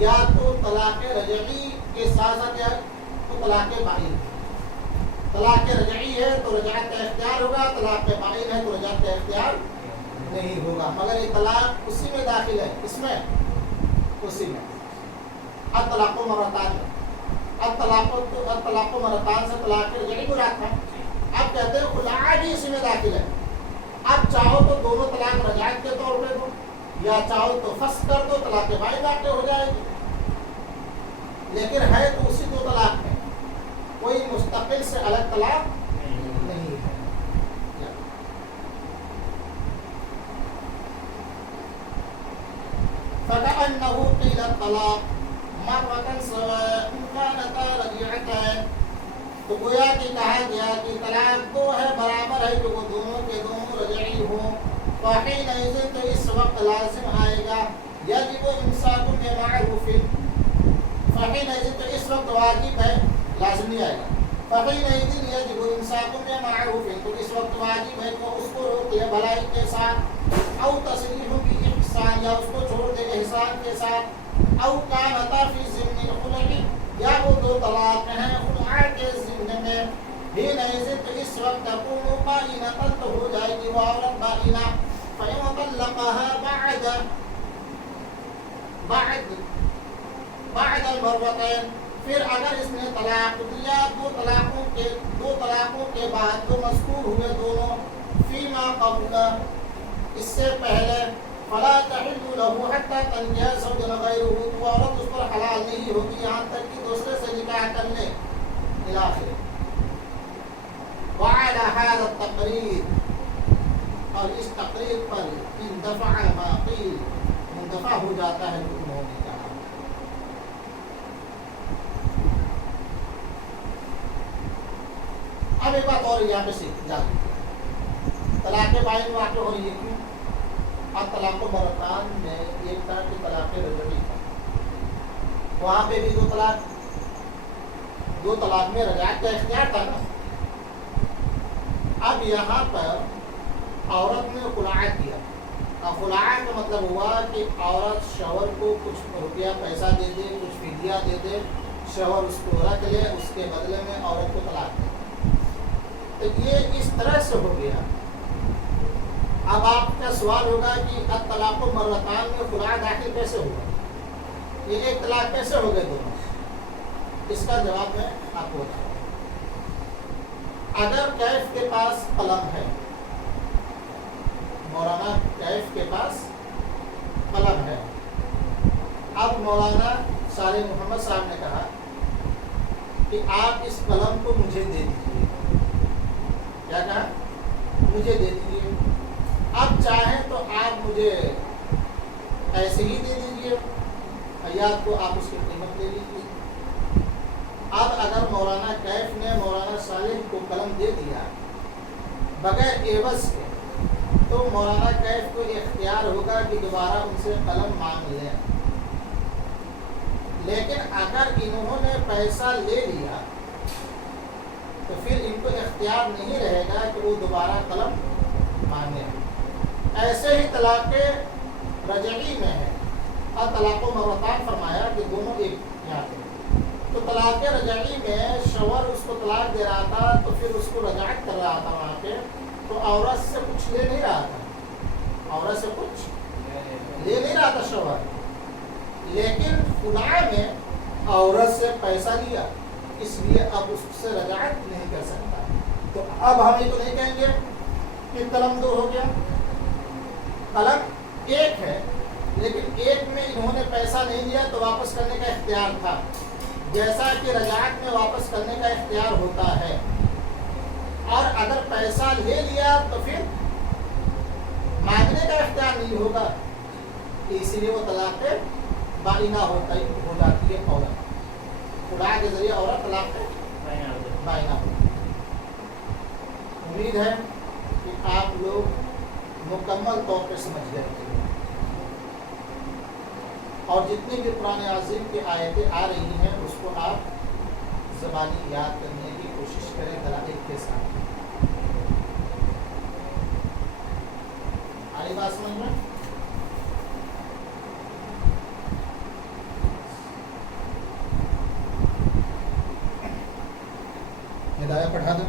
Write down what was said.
یا تو طلاق رجعی کے ساتھ ساتھ ہے تو طلاق بائن. طلاق رجعی ہے تو رجعت کا اختیار ہوگا, طلاق بائن ہے تو رجعت کا اختیار نہیں ہوگا, مگر یہ طلاق اسی میں داخل ہے. اس میں اسی میں الطلاق مرتان, الطلاق مرتان سے طلاق رجعی مراد ہے. اب کہتے ہیں خلع بھی اسی میں داخل ہے. اب چاہو تو دونوں طلاق رجعت کے طور پہ دو, یا چاہو تو فسخ کر دو, طلاق بائن واقع ہو جائے گی. لیکن ہے تو اسی دو طلاق ہے, کوئی مستقل سے الگ طلاق نہیں ہے. فَكَأَنَّهُ قِيلَ الطَّلَاقُ مَرَّةً سَوَاءً كَانَتَا رَجِعَتَيْنِ, تو گویا کہ کہا گیا کہ طلاق دو ہے, برابر ہے کہ وہ دونوں کے دونوں رجعی ہوں. فَحِينَئِذٍ تو اس وقت لازم آئے گا یجب امساک بمعروف, فَحِينَئِذٍ تو اس وقت واجب ہے, لازم نہیں آئے گا. فَحِينَئِذٍ يَجِبُ إِمْسَاكٌ بِمَعْرُوفٍ, تو اس وقت واجب ہے کہ اس کو روک دے بھلائی کے ساتھ, او تسریح بإحسان, یا اس کو چھوڑ دے احسان کے ساتھ, او كانتا فی ضمن الخلع, یا وہ دو طلاق ہیں خلع کے ضمن میں. حِينَئِذٍ تو اس وقت تکون بائنۃ, تو ہو جائے گی وہ عورت بائنہ. فإن طلقها بعد المرتين, پھر اگر اس نے طلاق دیا دو طلاقوں کے بعد جو مذکور ہوئے دونوں, فیما قبل, اس سے پہلے, فلا تحل له حتى تنكح زوجا غيره, تو عورت اس پر حلال نہیں ہوگی یہاں تک کہ دوسرے سے نکاح کر لے الی آخر. وعلى هذا التقرير, اور اس تقریر پر اندفع ما قیل, مندفع ہو جاتا ہے جو انہوں نے کہا. اب ایک بات اور یہاں پہ سیکھ جاتی ہے, طلاق بائن واقع ہو رہی ہے کیوں؟ اب طلاق مرتان میں ایک طرح کی طلاق رجعی تھا, وہاں پہ بھی دو طلاق میں رجعت کا اختیار تھا نا. اب یہاں پر عورت نے خلع کیا. اب خلع کا مطلب ہوا کہ عورت شوہر کو کچھ روپیہ پیسہ دے دے, کچھ فدیہ دے دے, شوہر اس کو رکھ لے, اس کے بدلے میں عورت کو طلاق دے. تو یہ اس طرح سے ہو گیا. اب آپ کا سوال ہوگا کہ الطلاق مرتان میں خلع داخل کیسے ہوا, یہ ایک طلاق کیسے ہو گئے دونوں؟ اس کا جواب میں آپ کو بتاؤں. اگر کیف کے پاس قلم ہے, مولانا کیف کے پاس قلم ہے, اب مولانا صالح محمد صاحب نے کہا کہ آپ اس قلم کو مجھے دے دیجیے. کیا کہا؟ مجھے دے دیجیے. اب چاہیں تو آپ مجھے ایسے ہی دے دیجیے, یا تو آپ اس کی قیمت لے لیجیے. اب اگر مولانا کیف نے مولانا صالح کو قلم دے دیا بغیر عوض کے, تو مولانا کیف کو اختیار ہوگا کہ دوبارہ ان سے قلم مانگ لیں. لیکن اگر انہوں نے پیسہ لے لیا تو پھر ان کو اختیار نہیں رہے گا کہ وہ دوبارہ قلم مانگیں. ایسے ہی طلاق رجعی میں ہے, اور طلاق مرتان فرمایا کہ دونوں ایک یہاں پہ. تو طلاق رجعی میں شوہر اس کو طلاق دے رہا تھا تو پھر اس کو رجعت کر رہا تھا وہاں پہ, تو عورت سے کچھ لے نہیں رہا تھا, عورت سے کچھ لے نہیں رہا تھا شوہر. لیکن خلع میں عورت سے پیسہ لیا, اس لیے اب اس سے رجعت نہیں کر سکتا. تو اب ہم یہ تو نہیں کہیں گے کہ قلم دو ہو گیا. قلم ایک ہے, لیکن ایک میں انہوں نے پیسہ نہیں لیا تو واپس کرنے کا اختیار تھا, جیسا کہ رجعت میں واپس کرنے کا اختیار ہوتا ہے. اور اگر پیسہ لے لیا تو پھر مانگنے کا اختیار نہیں ہوگا, اسی لیے وہ طلاق بائنہ ہو جاتی ہے. عورت خلع کے ذریعے عورت طلاق بائنہ ہو. امید ہے کہ آپ لوگ مکمل طور پہ سمجھ گئے, اور جتنی بھی قرآن عظیم کی آیتیں آ رہی ہیں اس کو آپ زبانی یاد کرنے کی کوشش کریں دلائل کے ساتھ. آئی بات سمجھ میں؟ ہدایہ پڑھا دو.